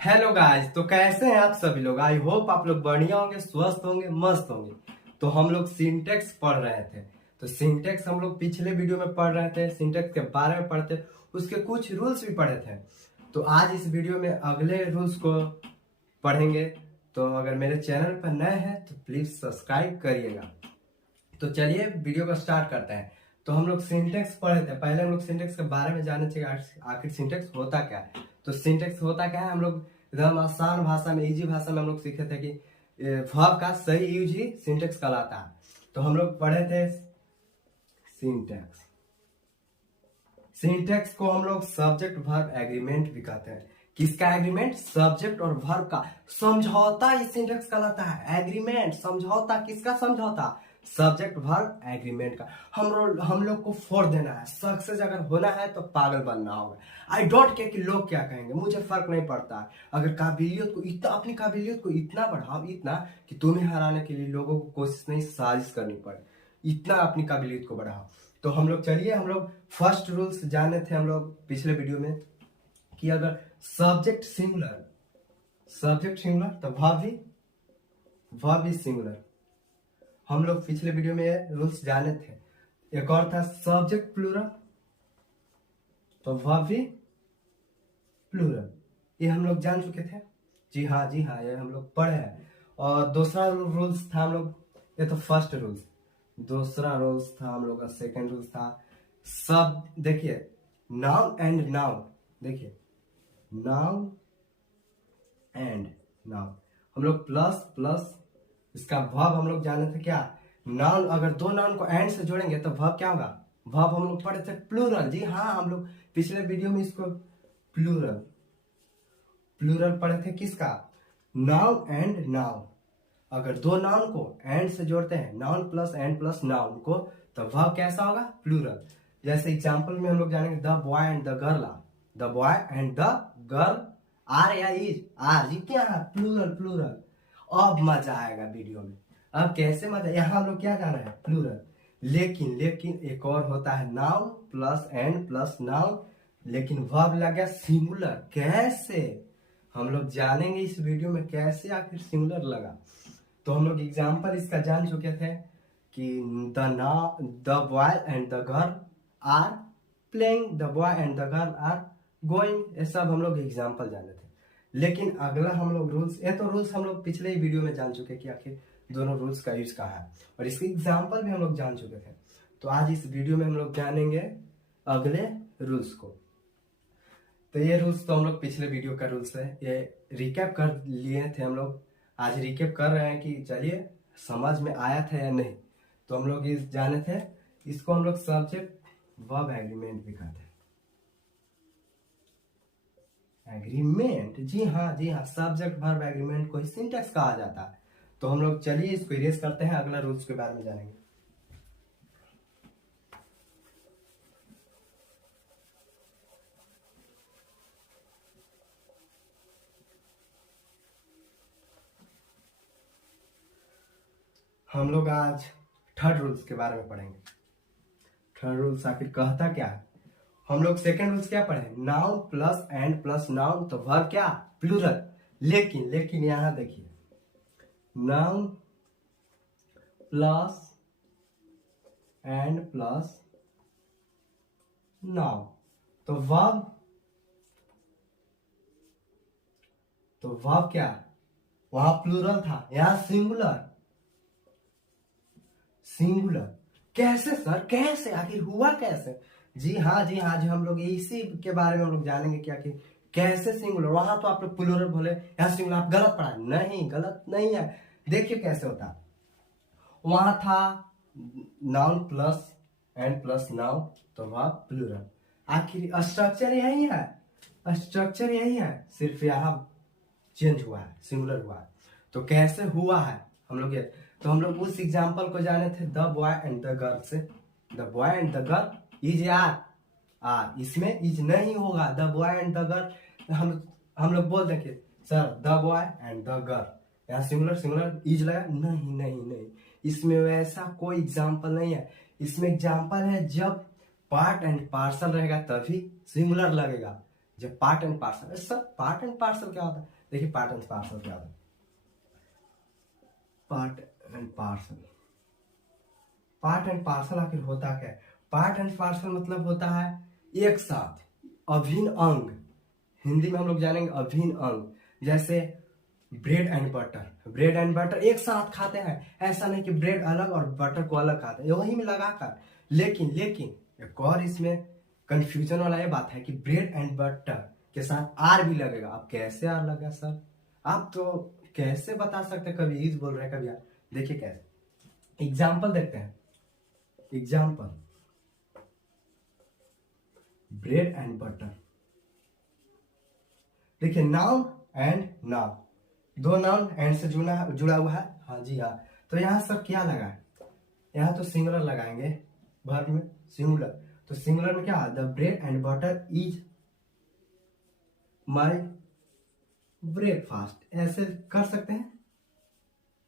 Hello guys, तो कैसे हैं आप सभी लोग। आई होप आप लोग बढ़िया होंगे, स्वस्थ होंगे, मस्त होंगे। तो हम लोग सिंटेक्स पढ़ रहे थे। तो सिंटेक्स हम लोग पिछले वीडियो में पढ़ रहे थे, सिंटेक्स के बारे में पढ़ते, उसके कुछ रूल्स भी पढ़े थे। तो आज इस वीडियो में अगले रूल्स को पढ़ेंगे। तो अगर मेरे चैनल पर नए हैं तो प्लीज सब्सक्राइब करिएगा। तो चलिए वीडियो को स्टार्ट करते हैं। तो हम लोग सिंटेक्स पढ़े थे, पहले हम लोग सिंटेक्स के बारे में जानना चाहिए आखिर सिंटेक्स होता क्या है। तो सिंटेक्स होता क्या है, हम लोग एकदम आसान भाषा में, इजी भाषा में हम लोग सीखे थे कि वर्ब का सही यूज ही सिंटेक्स कहलाता है। तो हम लोग पढ़े थे सिंटेक्स। सिंटेक्स को हम लोग सब्जेक्ट वर्ब एग्रीमेंट भी कहते हैं। किसका एग्रीमेंट? सब्जेक्ट और वर्ब का समझौता इस सिंटेक्स कहलाता है। एग्रीमेंट, समझौता। किसका समझौता? सब्जेक्ट वर्ब एग्रीमेंट का। हम लोग को फोड़ देना है। सक्सेस अगर होना है तो पागल बनना होगा। आई डोंट केयर कि लोग क्या कहेंगे, मुझे फर्क नहीं पड़ता है। अगर काबिलियत को इतना, अपनी काबिलियत को इतना बढ़ाओ, इतना कि तुम्हें हराने के लिए लोगों को कोशिश नहीं, साजिश करनी पड़े। इतना अपनी काबिलियत को बढ़ाओ। तो हम लोग चलिए, हम लोग फर्स्ट रूल्स जाने थे हम लोग पिछले वीडियो में कि अगर सब्जेक्ट सिंगुलर तो वर्ब भी सिंगुलर। हम लोग पिछले वीडियो में रूल्स जाने थे। एक और था सब्जेक्ट प्लूरल तो वर्ब भी प्लूरल। ये हम लोग जान चुके थे। जी हाँ, ये हम लोग पढ़े हैं। और दूसरा रूल्स था हम लोग, ये तो फर्स्ट रूल्स। दूसरा रूल्स था हम लोग का, सेकंड रूल्स था सब। देखिए, नाउन एंड नाउन। देखिए, नाउन एंड नाउन हम लोग प्लस इसका वर्ब हम लोग जाने थे क्या? नाउन, अगर दो नाउन को एंड से जोड़ेंगे तो वर्ब क्या होगा? वर्ब हम लोग पढ़े थे प्लूरल। जी हाँ, हम लोग पिछले वीडियो में इसको प्लूरल पढ़े थे। किसका? Noun and noun. अगर दो नाउन को एंड से जोड़ते हैं, noun plus and plus noun को, तो वर्ब कैसा होगा? प्लूरल। जैसे एग्जांपल में हम लोग जानेंगे the boy and the girl. The boy and the girl are या इज। आर जी क्या है? प्लूरल। अब मजा आएगा वीडियो में। अब कैसे मजा? यहाँ हम लोग क्या जाना है? प्लूरल। लेकिन एक और होता है noun plus and plus noun, लेकिन वर्ब लग गया सिंगुलर। कैसे? हम लोग जानेंगे इस वीडियो में कैसे आखिर सिंगुलर लगा। तो हम लोग एग्जाम्पल इसका जान चुके थे कि the boy and the girl are playing, the boy and the girl are going. ये सब हम लोग एग्जाम्पल जाने थे। लेकिन अगला हम लोग रूल्स, ये तो रूल्स हम लोग पिछले ही वीडियो में जान चुके कि आखिर दोनों रूल्स का यूज कहाँ है, और इसके एग्जाम्पल भी हम लोग जान चुके थे। तो आज इस वीडियो में हम लोग जानेंगे अगले रूल्स को। तो ये रूल्स तो हम लोग पिछले वीडियो का रूल्स है, ये रिकैप कर लिए थे हम लोग। आज रिकैप कर रहे हैं कि चलिए समझ में आया था या नहीं। तो हम लोग इस जाने थे, इसको हम लोग सब्जेक्ट वर्ब एग्रीमेंट भी कहते हैं। एग्रीमेंट, जी हाँ, सब्जेक्ट वर्ब एग्रीमेंट को ही सिंटेक्स कहा जाता है। तो हम लोग चलिए इसको इरेज करते हैं, अगला रूल्स के बारे में जानेंगे। हम लोग आज थर्ड रूल्स के बारे में पढ़ेंगे। थर्ड रूल्स आखिर कहता क्या है? हम लोग सेकंड रूल्स क्या पढ़े? Noun plus and plus noun तो वर्ब क्या? प्लूरल। लेकिन यहां देखिए, noun plus and plus noun तो वर्ब क्या? वहां प्लूरल था, यहां सिंगुलर। कैसे सर, कैसे? आखिर हुआ कैसे? जी हाँ, जो हम लोग इसी के बारे में हम लोग जानेंगे कि आखिर कैसे सिंगुलर। वहां तो आप लोग प्लूरल बोले, यहाँ सिंगुलर। आप गलत पढ़ा। नहीं, गलत नहीं है। देखिए कैसे होता। वहां था noun plus and plus noun तो वह प्लूरल। आखिर स्ट्रक्चर यही है, सिर्फ यहाँ चेंज हुआ है, सिंगुलर हुआ है। तो कैसे हुआ है हम लोग ये, तो हम लोग उस एग्जाम्पल को जाने थे the boy and the girl से। The boy and the girl is are, इसमें इज नहीं होगा। The boy and the girl हम लोग बोल देंगे sir the boy and the girl, यहाँ सिंगुलर इज लगा। नहीं, इसमें वैसा कोई एग्जाम्पल नहीं है। इसमें एग्जाम्पल है जब पार्ट एंड पार्सल रहेगा तभी सिंगुलर लगेगा। जब part and parcel, sir part and parcel क्या होता है? देखिए पार्ट एंड पार्सल क्या होता है। Part and parcel, part and parcel आखिर होता क्या है? पार्ट एंड पार्सल मतलब होता है एक साथ, अभिन्न अंग। हिंदी में हम लोग जानेंगे अभिन्न अंग। जैसे bread and butter, bread and butter एक साथ खाते हैं, ऐसा नहीं कि ब्रेड अलग और बटर को अलग खाते हैं, वही में लगाकर। लेकिन लेकिन एक और इसमें कंफ्यूजन वाला ये बात है कि ब्रेड एंड बटर के साथ आर भी लगेगा। अब कैसे आर लगा सर? आप तो कैसे बता सकते? कभी इज बोल रहे हैं, कभी आर। देखिए कैसे, एग्जाम्पल देखते हैं। Example, bread and butter. देखिए नाउन एंड नाउन, दो नाउन एंड से जुड़ा हुआ है। हाँ जी हाँ। तो यहाँ सर क्या लगा है? यहाँ तो सिंगुलर लगाएंगे, वर्ब में सिंगुलर। तो सिंगुलर में क्या, the bread and butter is my breakfast, ऐसे कर सकते हैं।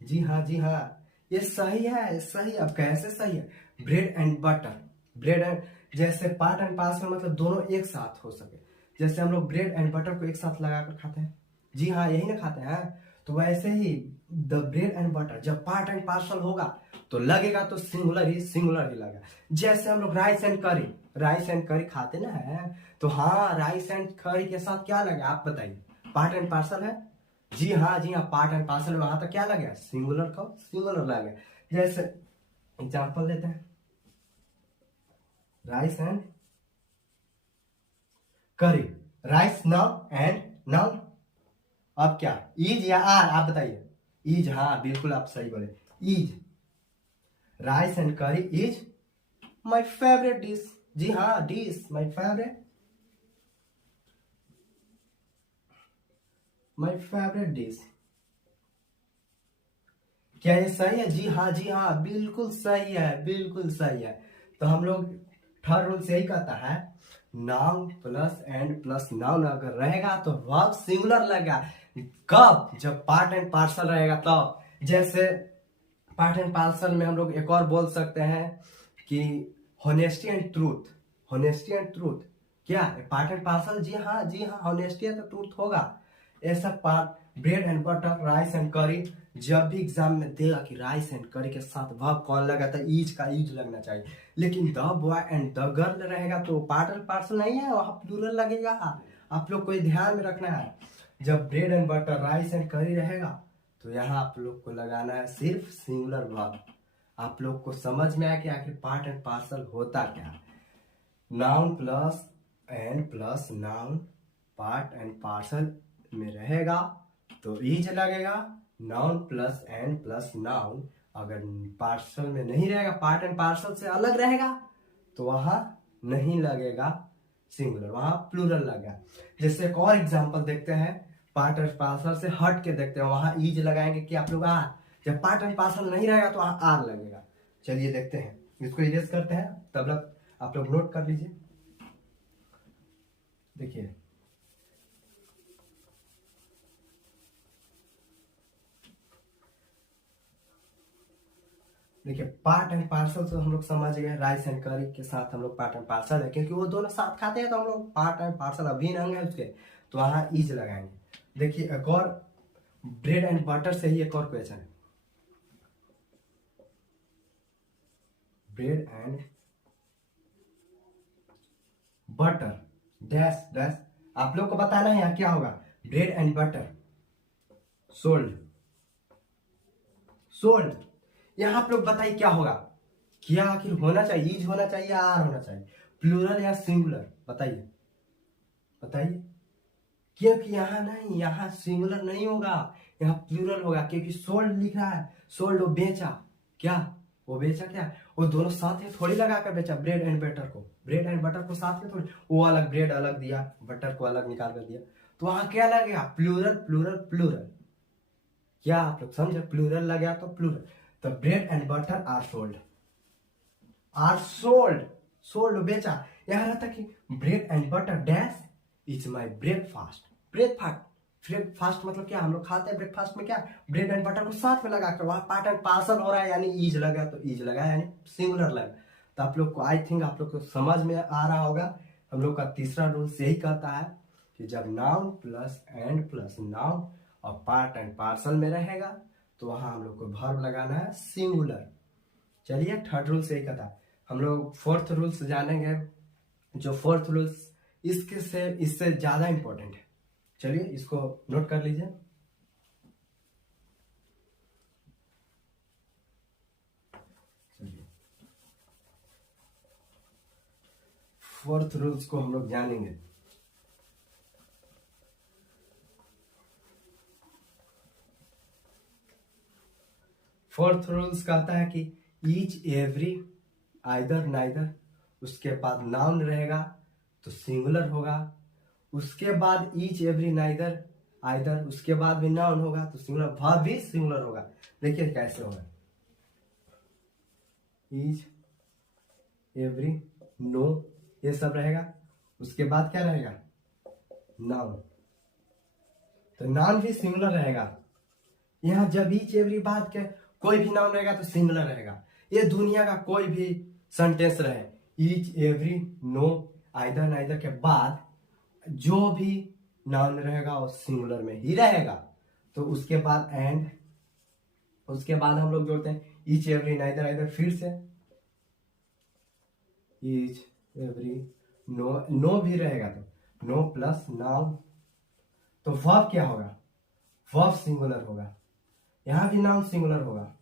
जी हाँ जी हाँ, ये सही है, सही। अब कैसे सही है? Bread and butter, bread and, जैसे पार्ट एंड पार्सल मतलब दोनों एक साथ हो सके। जैसे हम लोग ब्रेड एंड बटर को एक साथ लगाकर खाते हैं, जी हाँ यही ना खाते हैं। तो वैसे ही द ब्रेड एंड बटर जब पार्ट एंड पार्सल होगा तो लगेगा तो सिंगुलर ही लगेगा। जैसे हम लोग राइस एंड करी, राइस एंड करी खाते ना है, तो हाँ राइस एंड करी के साथ क्या लगे आप बताइए? पार्ट एंड पार्सल है। जी हाँ जी हाँ, पार्ट एंड पार्सल में वहां तक क्या लगे? सिंगुलर का सिंगुलर लगे। जैसे एग्जांपल देते हैं, राइस एंड करी, राइस नाउन एंड नाउन। अब क्या, इज या आर? आप बताइए। इज, हाँ बिल्कुल आप सही बोले, इज। राइस एंड करी इज माय फेवरेट डिश। जी हाँ, डिश माय फेवरेट डिश। क्या ये सही है? जी हाँ जी हाँ, बिल्कुल सही है, बिल्कुल सही है। तो हम लोग थर्ड रूल से यही कहता है, noun plus and plus noun अगर रहेगा तो वर्ब सिंगुलर लगेगा। कब? जब पार्ट एंड पार्सल रहेगा तब। जैसे पार्ट एंड पार्सल में हम लोग एक और बोल सकते हैं कि honesty and truth, honesty and truth क्या पार्ट एंड पार्सल? जी हाँ जी हाँ, होनेस्टी एंड ट्रूथ होगा। ऐसा part bread and butter, rice and करी, जब भी एग्जाम में देगा कि राइस एंड करी के साथ वर्ब कौन लगा, तो ईज का ईज लगना चाहिए। लेकिन the boy and the girl रहेगा तो पार्ट एंड पार्सल नहीं है, वहां प्लूरल लगेगा। आप लोग को ध्यान में रखना है। जब bread and butter, rice and करी रहेगा तो यहाँ आप लोग को लगाना है सिर्फ सिंगुलर वर्ब। आप लोग को समझ में आया कि आखिर पार्ट एंड पार्सल होता क्या? Noun plus noun part and parcel में रहेगा तो इज लगेगा। Noun plus and plus noun अगर पार्सल में नहीं रहेगा, पार्ट एंड पार्सल से अलग रहेगा, तो वहां नहीं लगेगा सिंगुलर, वहां प्लूरल लगेगा। जैसे एक और एग्जांपल देखते हैं, पार्ट एंड पार्सल से हट के देखते हैं, वहां इज लगाएंगे कि आप लोग आर। जब पार्ट एंड पार्सल नहीं रहेगा तो वहां आर लगेगा। चलिए देखते हैं, इसको इरेज करते हैं, तब तक आप लोग नोट कर लीजिए। देखिए देखिए, पार्ट एंड पार्सल तो हम लोग समझ गए, राइस एंड करी के साथ हम लोग पार्ट एंड पार्सल है, क्योंकि वो दोनों साथ खाते हैं तो हम लोग पार्ट एंड पार्सल अभिन्न अंग है उसके, तो वहां इज लगाएंगे। देखिए एक और ब्रेड एंड बटर से ही एक और क्वेश्चन है, bread and butter dash dash. आप लोग को बताना है यहाँ क्या होगा, bread and butter sold, sold. यहाँ आप लोग बताइए क्या होगा, क्या आखिर होना चाहिए? इज होना चाहिए या आर होना चाहिए? प्लूरल या सिंगुलर? बताइए बताइए। क्योंकि यहाँ नहीं, यहाँ सिंगुलर नहीं होगा, यहाँ प्लूरल होगा, क्योंकि सोल्ड लिख रहा है। सोल्ड वो बेचा, क्या वो बेचा? क्या वो दोनों साथ में थोड़ी लगा कर बेचा? ब्रेड एंड बटर को, ब्रेड एंड बटर को साथ में थोड़ी, वो अलग ब्रेड अलग दिया, बटर को अलग निकाल कर दिया, तो वहां क्या लगेगा? Plural plural plural. क्या आप लोग समझे? प्लूरल लग गया तो प्लूरल। तो bread and butter are sold, are sold, sold बेचा। यहाँ रहता कि bread and butter dash is my breakfast, breakfast, breakfast मतलब क्या? हम लोग खाते हैं ब्रेकफास्ट में क्या? ब्रेड एंड बटर को साथ में लगा कर, वहां पार्ट एंड पार्सल हो रहा है, यानी ईज लगा तो ईज लगा, यानी सिंगुलर लगा। तो आप लोग को आई थिंक आप लोग को समझ में आ रहा होगा। हम लोग का तीसरा रूल यही कहता है कि जब noun plus and plus noun और पार्ट एंड पार्सल में रहेगा तो वहां हम लोग को वर्ब लगाना है सिंगुलर। चलिए थर्ड रूल से ही कहता है। हम लोग फोर्थ रूल्स जानेंगे। जो फोर्थ रूल्स इससे ज्यादा इंपॉर्टेंट है। चलिए इसको नोट कर लीजिए। फोर्थ रूल्स को हम लोग जानेंगे। फोर्थ रूल्स कहता है कि ईच एवरी आइदर नाइदर, उसके बाद नाउन रहेगा तो सिंगुलर होगा। उसके बाद ईच एवरी नाइदर आइदर, उसके बाद भी नाउन होगा तो सिंगुलर, वर्ब भी सिंगुलर होगा। देखिए कैसे होगा। ईच एवरी नो ये सब रहेगा। उसके बाद क्या रहेगा? नाउन। तो नाउन भी सिंगुलर रहेगा। यहां जब ईच एवरी बात के कोई भी नाउन रहेगा तो सिंगुलर रहेगा। ये दुनिया का कोई भी सेंटेंस रहे, each every know either neither के बाद जो भी नाउन रहेगा वो सिंगुलर में ही रहेगा। तो उसके बाद एंड, उसके बाद हम लोग जोड़ते हैं ईच एवरी नाइदर आइदर, फिर से ईच एवरी नो भी रहेगा तो नो प्लस नाउन, तो वर्ब क्या होगा? वर्ब सिंगुलर होगा। यहां भी नाउन सिंगुलर होगा।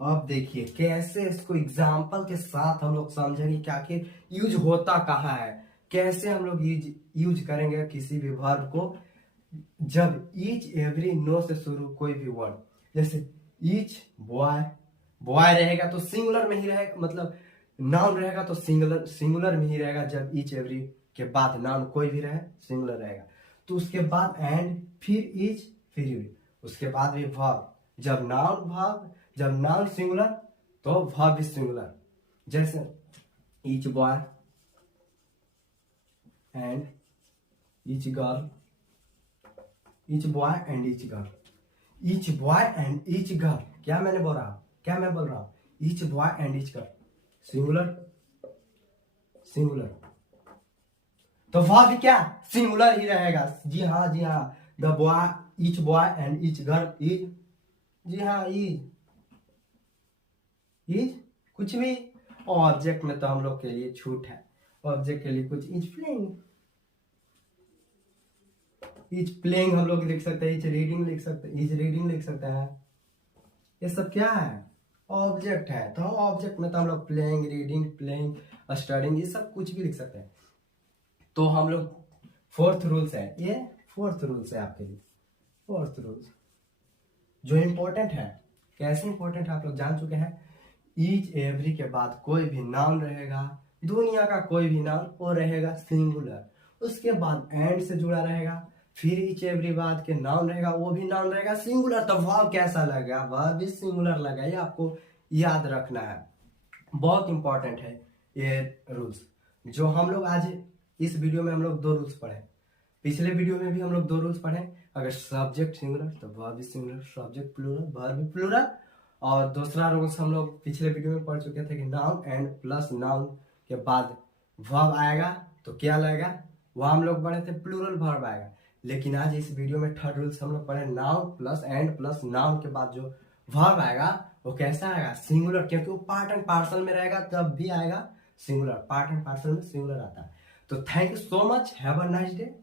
अब देखिए कैसे इसको एग्जाम्पल के साथ हम लोग समझेंगे कि आखिर यूज होता कहाँ है, कैसे हम लोग यूज करेंगे किसी भी वर्ब को। जब ईच एवरी नो से शुरू कोई भी वर्ड, जैसे ईच बॉय, बॉय रहेगा तो सिंगुलर में ही रहेगा, मतलब नाउन रहेगा तो सिंगुलर में ही रहेगा। जब ईच एवरी के बाद नाउन कोई भी रहे सिंगुलर रहेगा। तो उसके बाद एंड, फिर ईच, फिर एवरी, उसके बाद भी वर्ब। जब नाउन सिंगुलर तो वर्ब भी सिंगुलर। जैसे each boy and each girl, each boy and each girl, each boy and each girl. क्या मैं बोल रहा हूं? Each boy and each girl singular, तो वह भी क्या सिंगुलर ही रहेगा। जी हाँ the boy, each boy and each girl is, जी हाँ इज कुछ भी। ऑब्जेक्ट में तो हम लोग के लिए छूट है। ऑब्जेक्ट के लिए कुछ इज प्लेइंग हम लोग लिख सकते हैं, इज रीडिंग लिख सकते हैं। ये सब क्या है? ऑब्जेक्ट है। तो ऑब्जेक्ट में तो हम लोग प्लेइंग, रीडिंग, स्टडिंग ये सब कुछ भी लिख सकते हैं। तो हम लोग फोर्थ रूल्स है, ये फोर्थ रूल्स है आपके लिए। फोर्थ रूल्स जो इंपॉर्टेंट है, कैसे इंपॉर्टेंट है आप लोग जान चुके हैं। ईच एवरी के बाद कोई भी नाउन रहेगा, दुनिया का कोई भी नाउन वो रहेगा सिंगुलर। उसके बाद एंड से जुड़ा रहेगा, फिर ईच एवरी बाद के नाउन रहेगा, वो भी नाउन रहेगा सिंगुलर। तो वर्ब कैसा लगेगा? वर्ब भी सिंगुलर लगेगा। ये आपको याद रखना है, बहुत इंपॉर्टेंट है ये रूल्स। जो हम लोग आज इस वीडियो में हम लोग 2 रूल्स पढ़े, पिछले वीडियो में भी हम लोग 2 रूल्स पढ़े। अगर सब्जेक्ट सिंगुलर तो वर्ब भी सिंगुलर, सब्जेक्ट प्लूरल वर्ब भी प्लूरल। और दूसरा रूल्स हम लोग पिछले वीडियो में पढ़ चुके थे कि नाउन एंड प्लस नाउन के बाद वर्ब आएगा तो क्या लगेगा, वह हम लोग पढ़े थे प्लूरल वर्ब आएगा। लेकिन आज इस वीडियो में थर्ड रूल्स हम लोग पढ़े, noun plus and plus noun के बाद जो वर्ब आएगा वो कैसा आएगा? सिंगुलर, क्योंकि वो पार्ट एंड पार्सल में रहेगा तब भी आएगा सिंगुलर। पार्ट एंड पार्सल में सिंगुलर आता है। तो thank you so much, have a nice day.